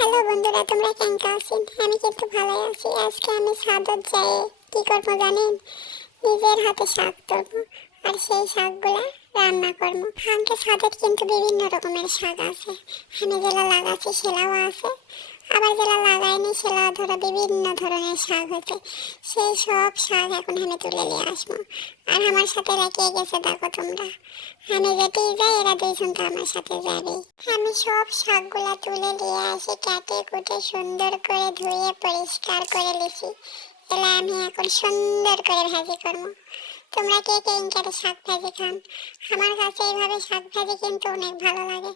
Hello বন্ধুরা, তোমরা কেমন আছো? আমি কিন্তু ভালোই আছি। আজকে আমি ছাদত যাই কি করবো জানেন? নিজের হাতে শাক তুলবো আর সেই শাকগুলা রান্না করবো। আমাকে ছাদত কিন্তু বিভিন্ন রকমের শাক আছে। আমি যেটা লাগাচ্ছি সেটাও আছে, আবার যেটা লাগাইনি সেটা ধরো বিভিন্ন ধরনের শাক হয়েছে। সেই সব শাক এখন আমি তুলে নিয়ে আসবো। আর আমার সাথে রেখে গেছে, দেখো তোমরা। আমি যেতেই যাই, এরা দুইজন তো আমার সাথে যাবে। আমি সব শাকগুলা তুলে নিয়ে আসি, কেটে কুটে সুন্দর করে ধুয়ে পরিষ্কার করে লিখি। এলা আমি এখন সুন্দর করে ভাজি করবো। তোমরা কে কে ইনকারে শাক ভাজি খান? আমার কাছে এইভাবে শাক ভাজি কিন্তু অনেক ভালো লাগে।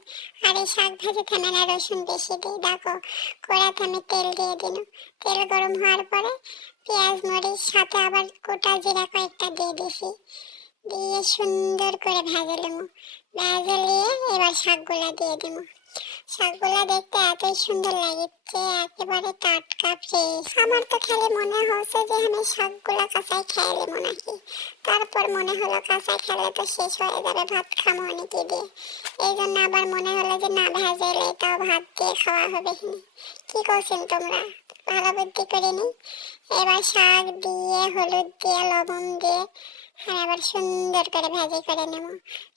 আর এই শাক ভাজিতে আমি না রসুন বেশি দিই। দেখো, কড়াতে আমি তেল দিয়ে দিল। তেল গরম হওয়ার পরে পেঁয়াজ মরিচ সাথে আবার গোটা জিরা কয়েকটা দিয়ে দিছি। দিয়ে সুন্দর করে ভেজে নেবো। ভেজে নিয়ে এবার শাকগুলা দিয়ে দেবো। শাকগুলা দেখতে এতই সুন্দর লাগছে, একেবারে টাটকা ফ্রেশ। আমার তো খেলে মনে হচ্ছে যে আমি শাকগুলা কাঁচাই খেয়ে নেবো নাকি। তারপর মনে হলো কাঁচাই খেলে তো শেষ হয়ে যাবে, ভাত খামো নাকি দিয়ে। এই জন্য আবার মনে হলো যে না, ভেজে এটাও ভাত দিয়ে খাওয়া হবে। কি করছেন তোমরা? ভালো বুদ্ধি করে নি। এবার শাক দিয়ে হলুদ দিয়ে লবণ দিয়ে আর আবার সুন্দর করে ভাজি করে নেব।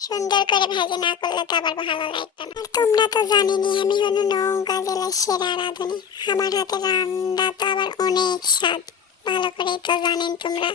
সুন্দর করে ভাজি না করলে তো আবার ভালো লাগবে না। আর তোমরা তো জানেনই আমি হলো নওগাঁ জেলার সেরা রাঁধুনি। আমার হাতে রান্না তো আবার অনেক স্বাদ, ভালো করেই তো জানেন তোমরা।